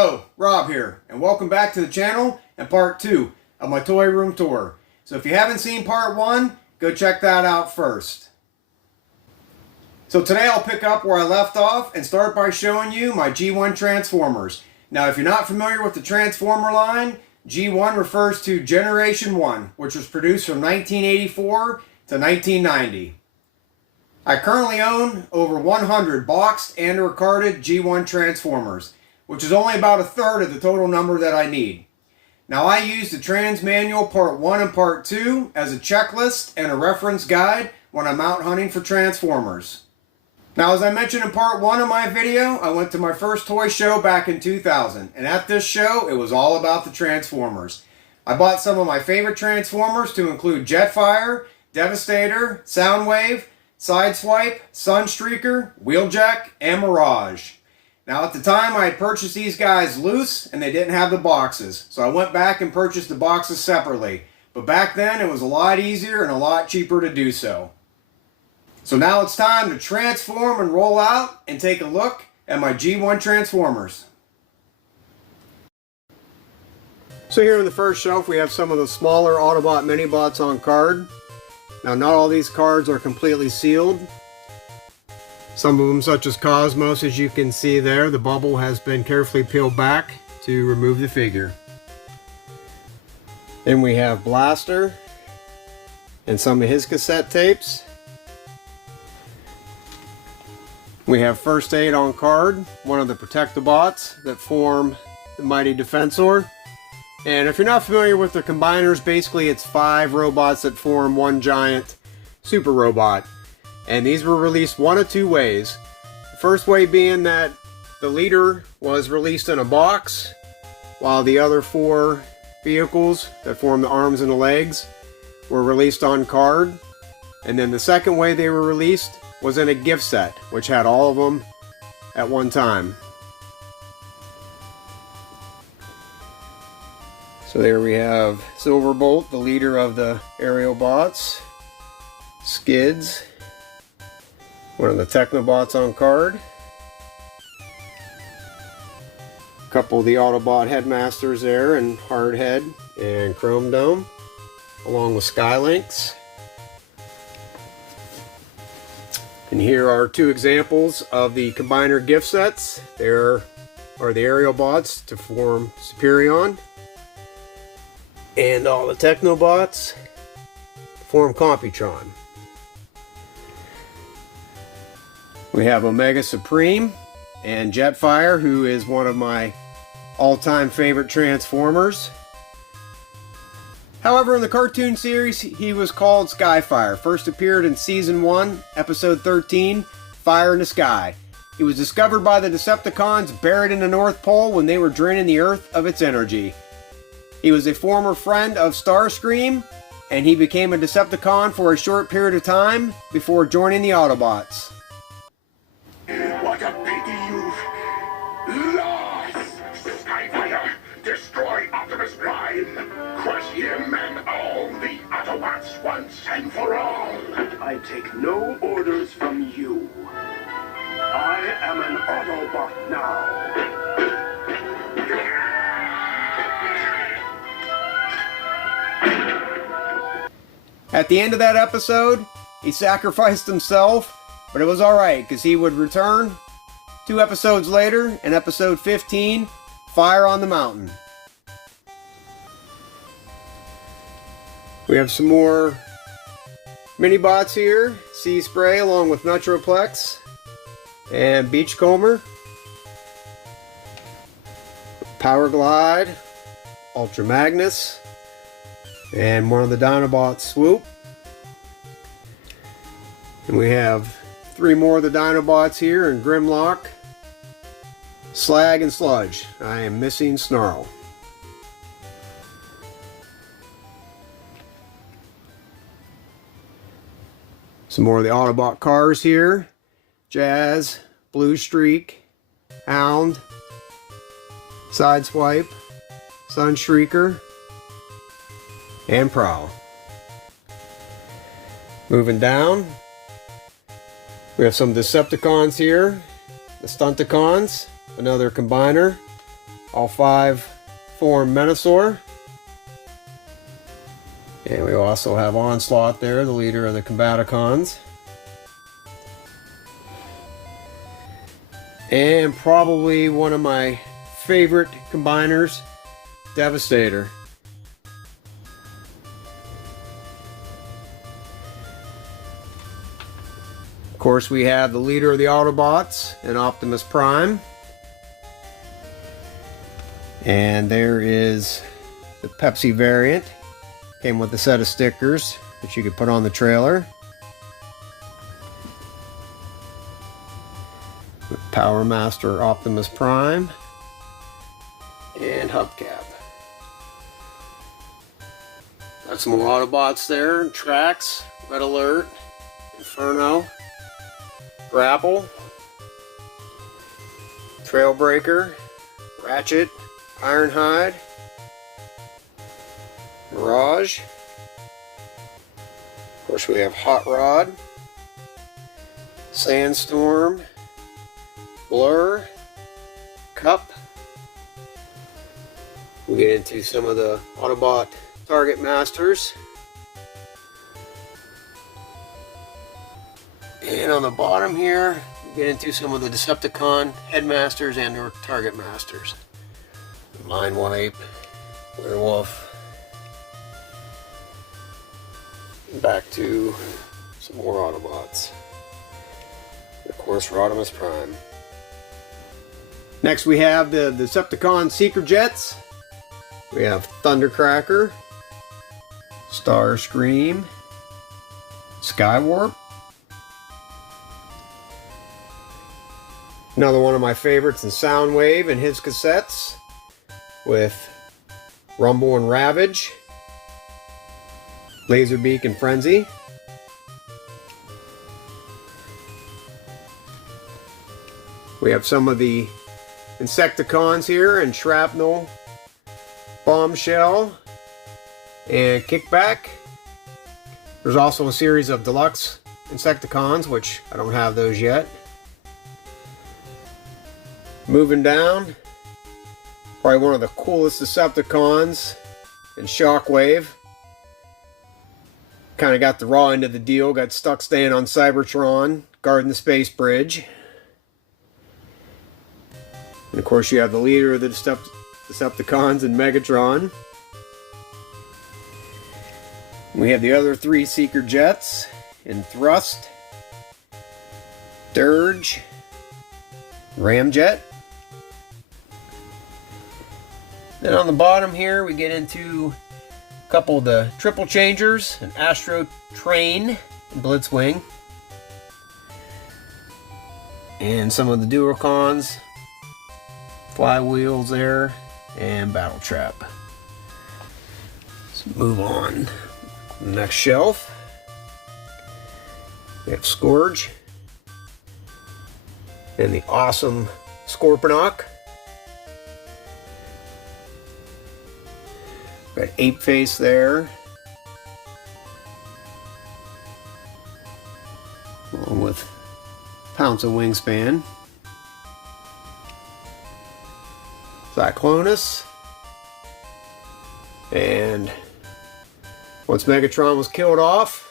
Hello, Rob here, and welcome back to the channel and part 2 of my toy room tour. So if you haven't seen part 1, go check that out first. So today I'll pick up where I left off and start by showing you my G1 Transformers. Now if you're not familiar with the Transformer line, G1 refers to Generation 1, which was produced from 1984 to 1990. I currently own over 100 boxed and or carded G1 Transformers, which is only about a third of the total number that I need. Now I use the Trans Manual Part 1 and Part 2 as a checklist and a reference guide when I'm out hunting for Transformers. Now as I mentioned in Part 1 of my video, I went to my first toy show back in 2000, and at this show it was all about the Transformers. I bought some of my favorite Transformers to include Jetfire, Devastator, Soundwave, Sideswipe, Sunstreaker, Wheeljack, and Mirage. Now at the time I had purchased these guys loose and they didn't have the boxes, so I went back and purchased the boxes separately. But back then it was a lot easier and a lot cheaper to do so. So now it's time to transform and roll out and take a look at my G1 Transformers. So here in the first shelf we have some of the smaller Autobot Minibots on card. Now not all these cards are completely sealed. Some of them, such as Cosmos, as you can see there, the bubble has been carefully peeled back to remove the figure. Then we have Blaster and some of his cassette tapes. We have First Aid on card, one of the Protectobots that form the Mighty Defensor. And if you're not familiar with the combiners, basically it's 5 robots that form one giant super robot. And these were released one of two ways. The first way being that the leader was released in a box, while the other 4 vehicles that form the arms and the legs were released on card. And then the second way they were released was in a gift set, which had all of them at one time. So there we have Silverbolt, the leader of the aerial bots, Skids, one of the Technobots on card, a couple of the Autobot headmasters there, and Hardhead and Chrome Dome, along with Skylinks. And here are 2 examples of the combiner gift sets. There are the aerial bots to form Superion, and all the Technobots to form Computron. We have Omega Supreme and Jetfire, who is one of my all-time favorite Transformers. However, in the cartoon series, he was called Skyfire. First appeared in Season 1, Episode 13, Fire in the Sky. He was discovered by the Decepticons buried in the North Pole when they were draining the Earth of its energy. He was a former friend of Starscream, and he became a Decepticon for a short period of time before joining the Autobots. What a pity you've lost! Skyfire, destroy Optimus Prime! Crush him and all the Autobots once and for all! I take no orders from you. I am an Autobot now. At the end of that episode, he sacrificed himself, but it was alright because he would return 2 episodes later in episode 15, Fire on the Mountain. We have some more Minibots here, Sea Spray along with Nitroplex and Beachcomber, Power Glide, Ultra Magnus, and one of the Dinobots, Swoop. And we have 3 more of the Dinobots here in Grimlock, Slag, and Sludge. I am missing Snarl. Some more of the Autobot cars here. Jazz, Blue Streak, Hound, Sideswipe, Sunstreaker, and Prowl. Moving down, we have some Decepticons here. The Stunticons, another combiner. all 5 form Menasor. And we also have Onslaught there, the leader of the Combaticons. And probably one of my favorite combiners, Devastator. Of course, we have the leader of the Autobots and Optimus Prime. And there is the Pepsi variant. Came with a set of stickers that you could put on the trailer. With Power Master Optimus Prime and Hubcap. Got some more Autobots there, Trax, Red Alert, Inferno, Grapple, Trailbreaker, Ratchet, Ironhide, Mirage. Of course, we have Hot Rod, Sandstorm, Blur, Cup. We get into some of the Autobot Target Masters. And on the bottom here, we get into some of the Decepticon Headmasters and or Target Masters. Mindwipe, Werewolf. Back to some more Autobots. And of course, Rodimus Prime. Next we have the Decepticon Seeker Jets. We have Thundercracker, Starscream, Skywarp. Another one of my favorites in Soundwave and his cassettes with Rumble and Ravage, Laserbeak and Frenzy. We have some of the Insecticons here, and Shrapnel, Bombshell, and Kickback. There's also a series of deluxe Insecticons, which I don't have those yet. Moving down, probably one of the coolest Decepticons in Shockwave. Kind of got the raw end of the deal, got stuck staying on Cybertron, guarding the space bridge. And of course you have the leader of the Decepticons and Megatron. We have the other 3 Seeker Jets in Thrust, Dirge, Ramjet. Then on the bottom here we get into a couple of the Triple Changers, an Astro Train and Blitzwing. And some of the Duocons, Flywheels there, and Battle Trap. Let's move on to the next shelf. We have Scourge and the awesome Scorponok. Got Ape Face there, along with Pounce of Wingspan. Cyclonus. And once Megatron was killed off,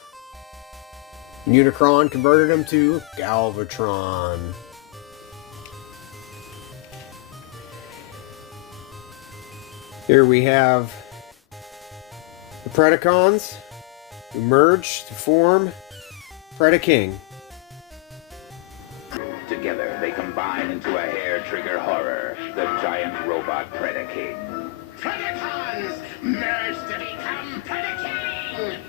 Unicron converted him to Galvatron. Here we have the Predacons, who merge to form Predaking. Together, they combine into a hair-trigger horror, the giant robot Predaking. Predacons merge to become Predaking!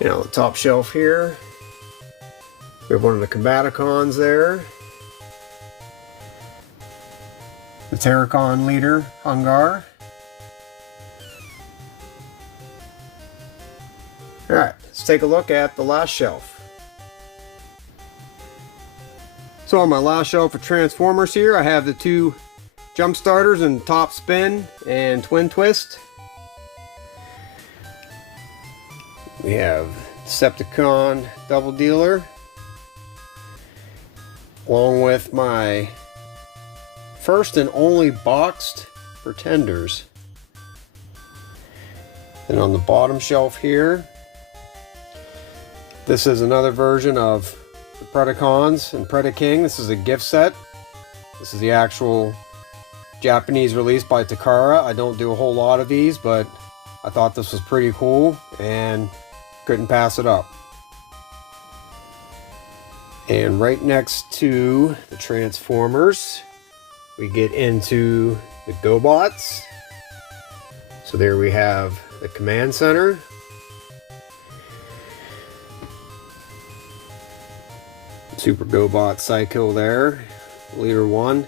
You know, the top shelf here, we have one of the Combaticons there. The Terracon leader, Hungar. Alright, let's take a look at the last shelf. So on my last shelf of Transformers here, I have the 2 Jump Starters and Top Spin and Twin Twist. We have Decepticon Double Dealer, along with my first and only boxed Pretenders. And on the bottom shelf here, this is another version of the Predacons and Predaking. This is a gift set. This is the actual Japanese release by Takara. I don't do a whole lot of these, but I thought this was pretty cool and couldn't pass it up. And right next to the Transformers, we get into the GoBots. So there we have the command center. Super GoBot Psycho there, Leader 1.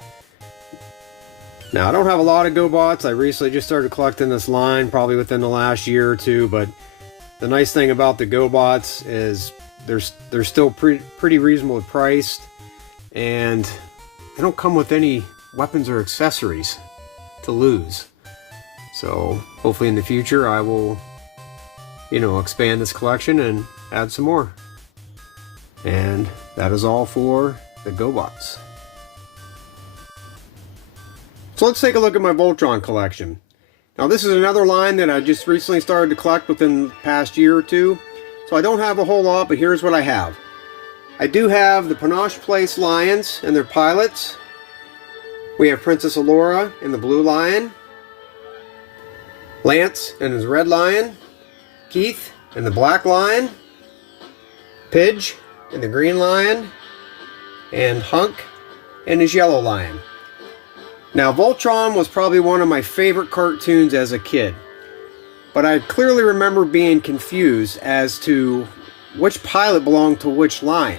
Now, I don't have a lot of GoBots. I recently just started collecting this line, probably within the last year or two, but the nice thing about the GoBots is they're still pretty reasonably priced, and they don't come with any weapons or accessories to lose. So hopefully in the future I will, expand this collection and add some more. And that is all for the GoBots. So let's take a look at my Voltron collection. Now this is another line that I just recently started to collect within the past year or two. So I don't have a whole lot, but here's what I have. I do have the Panache Place Lions and their pilots. We have Princess Allura and the Blue Lion, Lance and his Red Lion, Keith and the Black Lion, Pidge and the Green Lion, and Hunk and his Yellow Lion. Now Voltron was probably one of my favorite cartoons as a kid, but I clearly remember being confused as to which pilot belonged to which lion.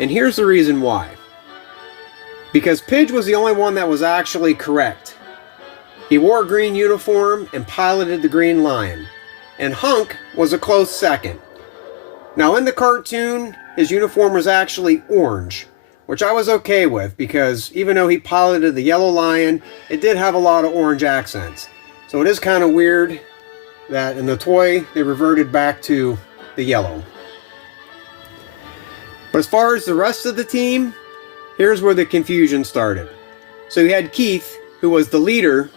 And here's the reason why. Because Pidge was the only one that was actually correct. He wore a green uniform and piloted the Green Lion. And Hunk was a close second. Now in the cartoon, his uniform was actually orange, which I was okay with because even though he piloted the Yellow Lion, it did have a lot of orange accents. So it is kind of weird that in the toy they reverted back to the yellow. But as far as the rest of the team, here's where the confusion started. So you had Keith, who was the leader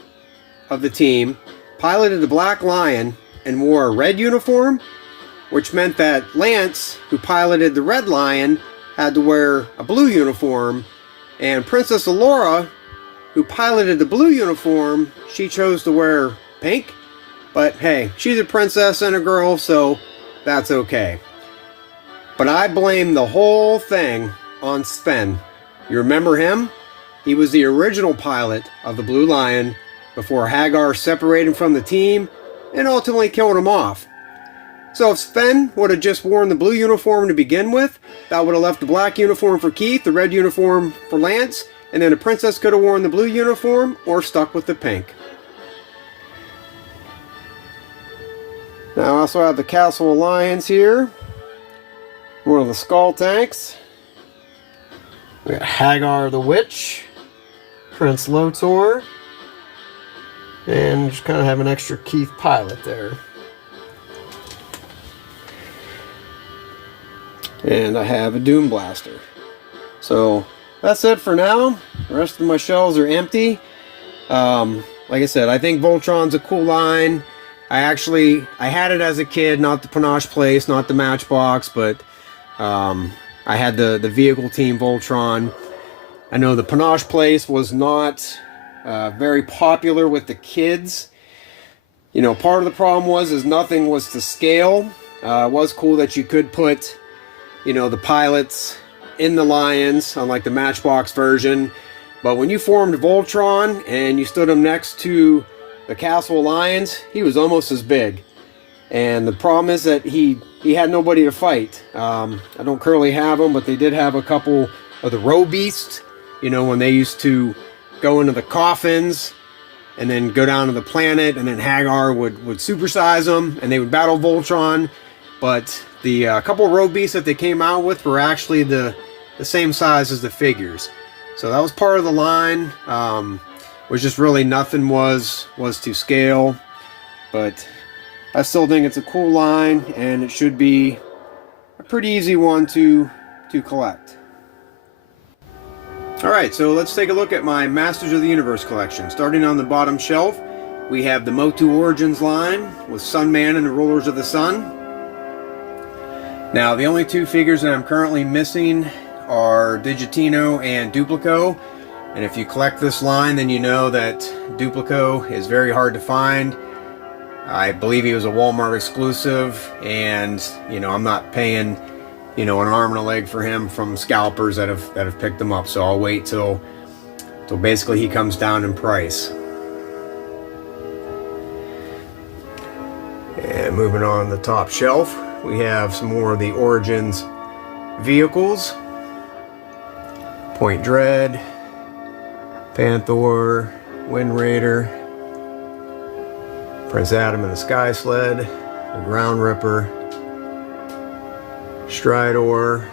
of the team, piloted the Black Lion and wore a red uniform, which meant that Lance, who piloted the Red Lion, had to wear a blue uniform, and Princess Allura, who piloted the blue uniform, she chose to wear pink. But hey, she's a princess and a girl, so that's okay. But I blame the whole thing on Sven. You remember him? He was the original pilot of the Blue Lion before Hagar separated him from the team and ultimately killed him off. So if Sven would have just worn the blue uniform to begin with, that would have left the black uniform for Keith, the red uniform for Lance, and then the princess could have worn the blue uniform or stuck with the pink. Now I also have the Castle Alliance here. One of the Skull Tanks. We got Hagar the Witch, Prince Lotor, and just kind of have an extra Keith pilot there. And I have a Doom Blaster. So that's it for now. The rest of my shelves are empty. Like I said, I think Voltron's a cool line. I had it as a kid, not the Panache Place, not the Matchbox, but I had the vehicle team Voltron. I know the Panache Place was not very popular with the kids. Part of the problem was nothing was to scale. It was cool that you could put, the pilots in the Lions, unlike the Matchbox version. But when you formed Voltron and you stood him next to the Castle Alliance, he was almost as big. And the problem is that he had nobody to fight. I don't currently have them, but they did have a couple of the Row Beasts, when they used to go into the coffins and then go down to the planet, and then Hagar would supersize them and they would battle Voltron. But the couple of Row Beasts that they came out with were actually the same size as the figures. So that was part of the line. Was just really nothing was to scale. But I still think it's a cool line, and it should be a pretty easy one to collect. Alright, so let's take a look at my Masters of the Universe collection. Starting on the bottom shelf, we have the Motu Origins line with Sunman and the Rulers of the Sun. Now, the only two figures that I'm currently missing are Digitino and Duplico. And if you collect this line, then you know that Duplico is very hard to find. I believe he was a Walmart exclusive, and I'm not paying an arm and a leg for him from scalpers that have picked him up. So I'll wait till basically he comes down in price. And moving on to the top shelf, we have some more of the Origins vehicles. Point Dread, Panther, Wind Raider, Prince Adam and the Sky Sled, the Ground Ripper, Stridor,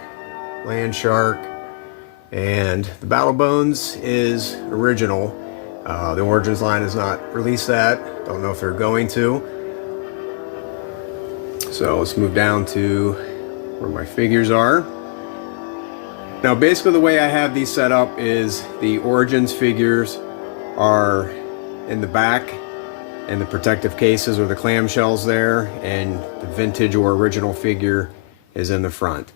Land Shark, and the Battle Bones is original. The Origins line has not released that. Don't know if they're going to. So let's move down to where my figures are. Now basically the way I have these set up is the Origins figures are in the back and the protective cases or the clamshells there, and the vintage or original figure is in the front.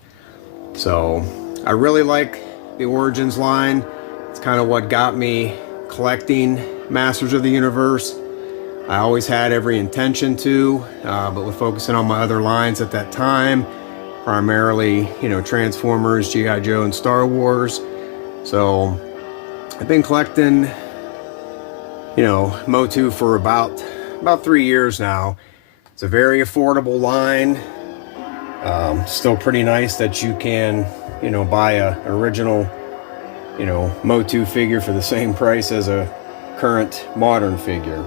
So I really like the Origins line. It's kind of what got me collecting Masters of the Universe. I always had every intention to, but with focusing on my other lines at that time, primarily, Transformers, G.I. Joe, and Star Wars. So I've been collecting, Motu for about 3 years now. It's a very affordable line. Still pretty nice that you can, buy a original, Motu figure for the same price as a current modern figure.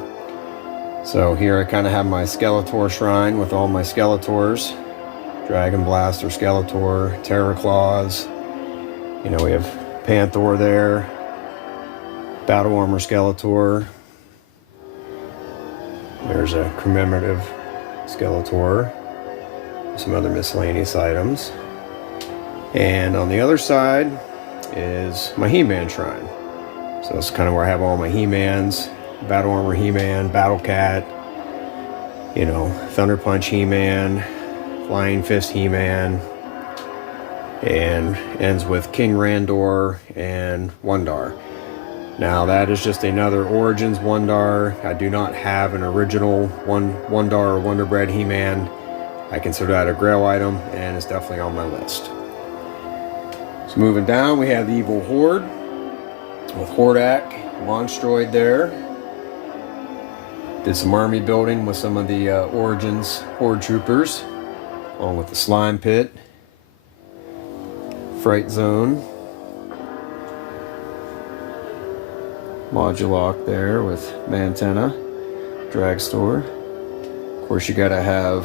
So here I kind of have my Skeletor shrine with all my Skeletors. Dragon Blaster Skeletor, Terror Claws. We have Panther there. Battle Armor Skeletor. There's a commemorative Skeletor. Some other miscellaneous items. And on the other side is my He-Man shrine. So that's kind of where I have all my He-Mans. Battle Armor He-Man, Battle Cat, Thunder Punch He-Man, Flying Fist He-Man, and ends with King Randor and Wondar. Now that is just another Origins Wondar. I do not have an original Wondar or Wonder Bread He-Man. I consider that a grail item, and it's definitely on my list. So moving down, we have the Evil Horde with Hordak, Monstroid there. Did some army building with some of the Origins Horde troopers, along with the Slime Pit, Fright Zone, Modulok there with Mantenna, Dragstore. Of course, you gotta have,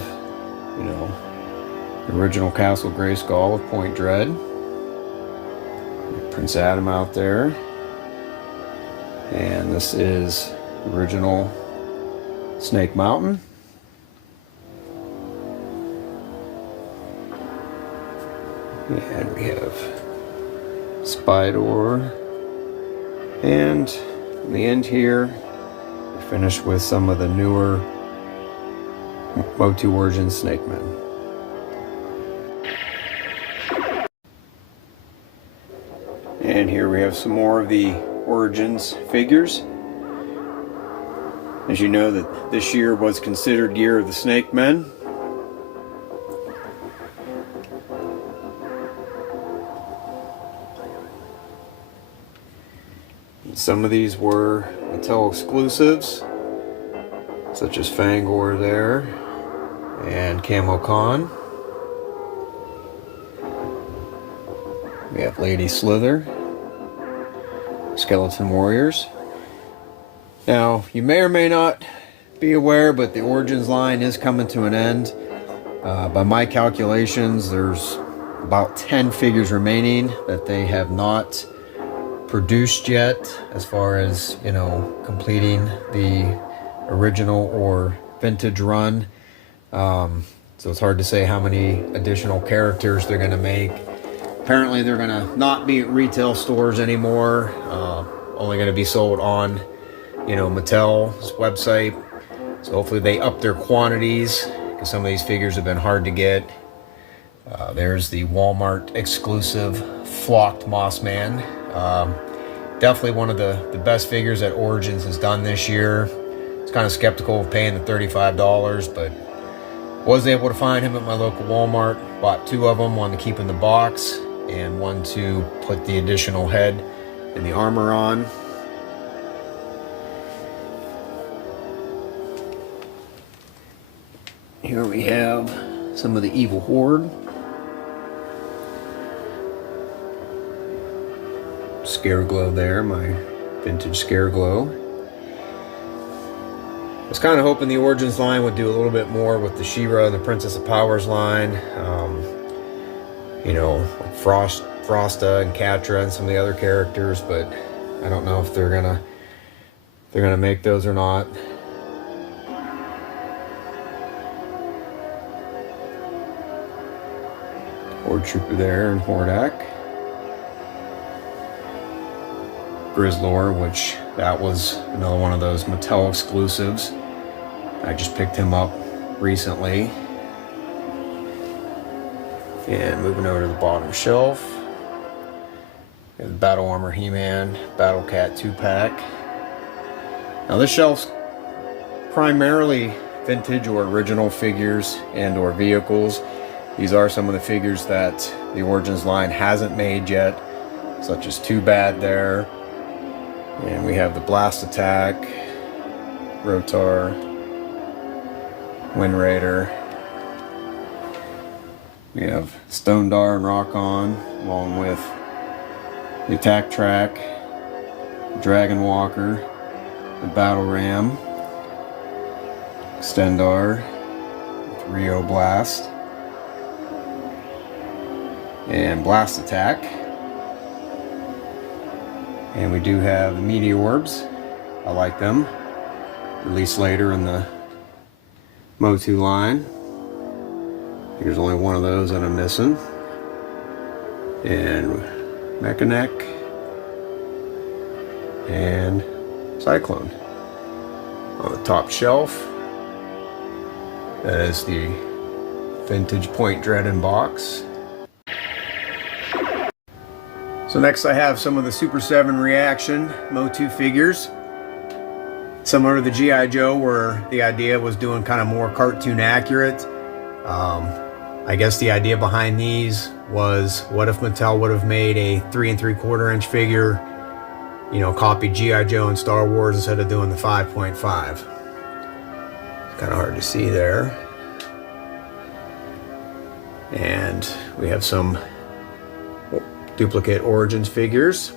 the original Castle Grayskull with Point Dread. Prince Adam out there. And this is original Snake Mountain. And we have Spydor. And in the end here, we finish with some of the newer Motu Origins Snake Men. And here we have some more of the Origins figures. As you know, that this year was considered Year of the Snake Men. Some of these were Mattel exclusives, such as Fangor there and Camo Con. We have Lady Slither, Skeleton Warriors. Now, you may or may not be aware, but the Origins line is coming to an end. By my calculations, there's about 10 figures remaining that they have not produced yet, as far as, completing the original or vintage run. So it's hard to say how many additional characters they're going to make. apparently they're gonna not be at retail stores anymore. Only gonna be sold on, Mattel's website. So hopefully they up their quantities, because some of these figures have been hard to get. There's the Walmart exclusive flocked Mossman. Definitely one of the best figures that Origins has done this year. I was kind of skeptical of paying the $35, but was able to find him at my local Walmart. Bought 2 of them, one to keep in the box and one to put the additional head and the armor on. Here we have some of the Evil Horde. Scareglow there, my vintage Scareglow. I was kind of hoping the Origins line would do a little bit more with the She-Ra and the Princess of Powers line. Like Frosta and Catra and some of the other characters, but I don't know if they're gonna make those or not. Horde Trooper there and Hordak. Grizzlor, which that was another one of those Mattel exclusives. I just picked him up recently. And moving over to the bottom shelf, we have the Battle Armor He-Man, Battle Cat 2-pack. Now this shelf's primarily vintage or original figures and or vehicles. These are some of the figures that the Origins line hasn't made yet, such as Too Bad there. And we have the Blast Attack, Rotar, Wind Raider. We have Stone-Dar and Rock-On, along with the Attack Track, Dragon Walker, the Battle Ram, Stendar, with Rio Blast, and Blast Attack. And we do have the Meteorbs. I like them. Released later in the Motu line. Here's only one of those that I'm missing. And Mechanic and Cyclone. On the top shelf, that is the vintage Point Dread box. So next I have some of the Super 7 Reaction Motu figures. Similar to the G.I. Joe, where the idea was doing kind of more cartoon accurate. I guess the idea behind these was, what if Mattel would have made a 3 3/4 inch figure, copied G.I. Joe and Star Wars instead of doing the 5.5. Kind of hard to see there. And we have some duplicate Origins figures.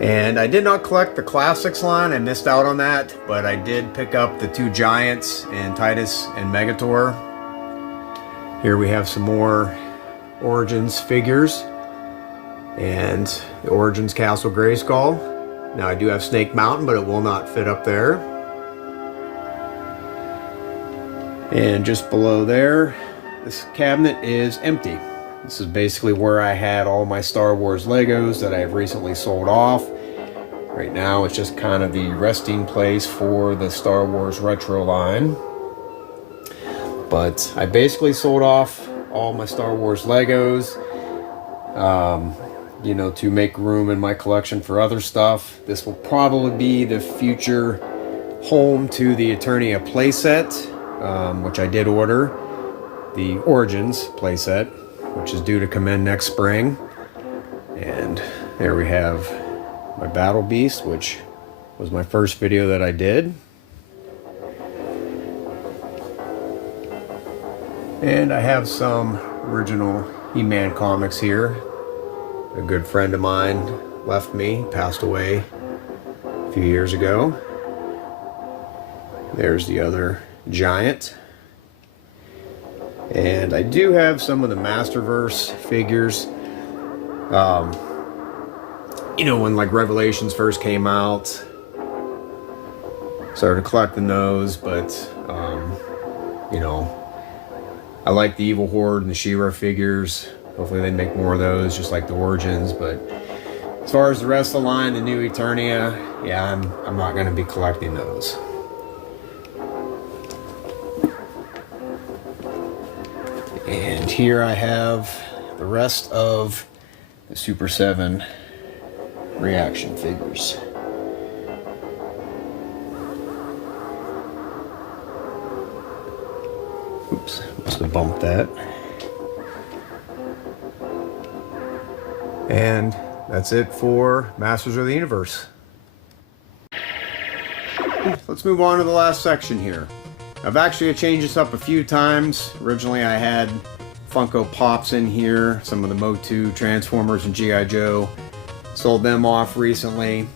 And I did not collect the Classics line, I missed out on that, but I did pick up the 2 Giants and Titus and Megator. Here we have some more Origins figures and the Origins Castle Grayskull. Now I do have Snake Mountain, but it will not fit up there. And just below there, this cabinet is empty. This is basically where I had all my Star Wars Legos that I have recently sold off. Right now it's just kind of the resting place for the Star Wars Retro line. But I basically sold off all my Star Wars Legos, to make room in my collection for other stuff. This will probably be the future home to the Eternia playset, which I did order. The Origins playset, which is due to come in next spring. And there we have my Battle Beast, which was my first video that I did. And I have some original He-Man comics here. A good friend of mine left me, passed away a few years ago. There's the other Giant. And I do have some of the Masterverse figures. When like Revelations first came out, started collecting those, but I like the Evil Horde and the She-Ra figures. Hopefully they make more of those, just like the Origins. But as far as the rest of the line, the new Eternia, yeah, I'm not going to be collecting those. And here I have the rest of the Super 7 reaction figures. Oops, must have bumped that. And that's it for Masters of the Universe. Let's move on to the last section here. I've actually changed this up a few times. Originally I had Funko Pops in here, some of the Motu, Transformers, and G.I. Joe. Sold them off recently.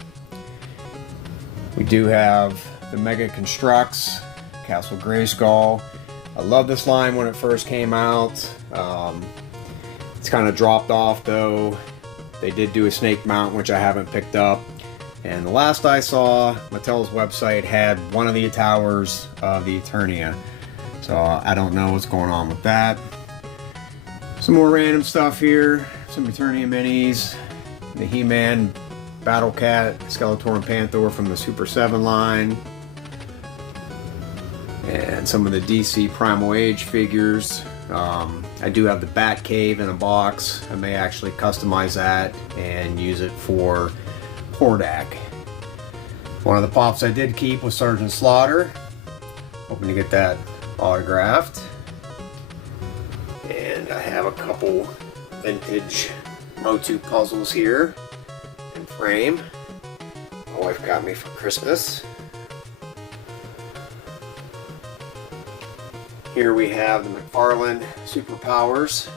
We do have the Mega Constructs, Castle Grayskull. I love this line when it first came out. It's kind of dropped off though. They did do a snake mount, which I haven't picked up. And the last I saw, Mattel's website had one of the towers of the Eternia. So I don't know what's going on with that. Some more random stuff here. Some Eternia minis. The He-Man, Battle Cat, Skeletor, and Panther from the Super 7 line. And some of the DC Primal Age figures. I do have the Bat Cave in a box. I may actually customize that and use it for Hordak. One of the pops I did keep was Sergeant Slaughter. Hoping to get that autographed. And I have a couple vintage Motu puzzles here in frame. My wife got me for Christmas. Here we have the McFarlane Superpowers.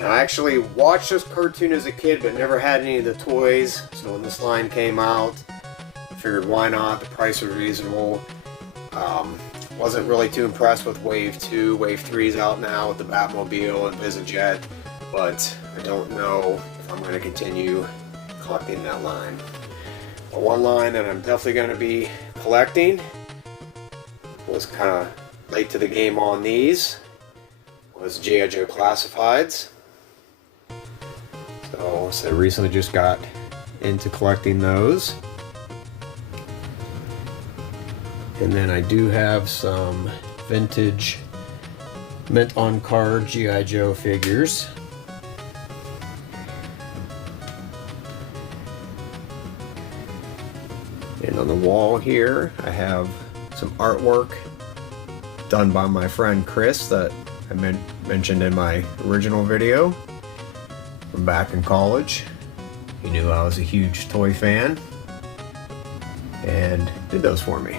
Now, I actually watched this cartoon as a kid, but never had any of the toys. So when this line came out, I figured why not? The price was reasonable. Wasn't really too impressed with Wave 2. Wave 3 is out now with the Batmobile and VisiJet, but I don't know if I'm going to continue collecting that line. But one line that I'm definitely going to be collecting, was kind of late to the game on these, was G.I. Joe Classifieds. So I recently just got into collecting those. And then I do have some vintage mint on card G.I. Joe figures. And on the wall here I have some artwork done by my friend Chris that I mentioned in my original video from back in college. He knew I was a huge toy fan and did those for me.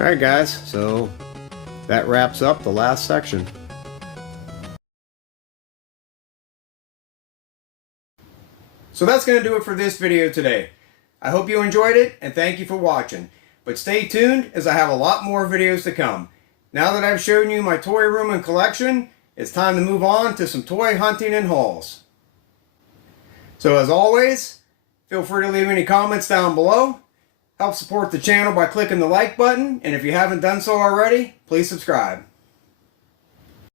Alright guys, so that wraps up the last section. So that's going to do it for this video today. I hope you enjoyed it and thank you for watching. But stay tuned as I have a lot more videos to come. Now that I've shown you my toy room and collection, it's time to move on to some toy hunting and hauls. So as always, feel free to leave any comments down below. Help support the channel by clicking the like button, and if you haven't done so already, please subscribe.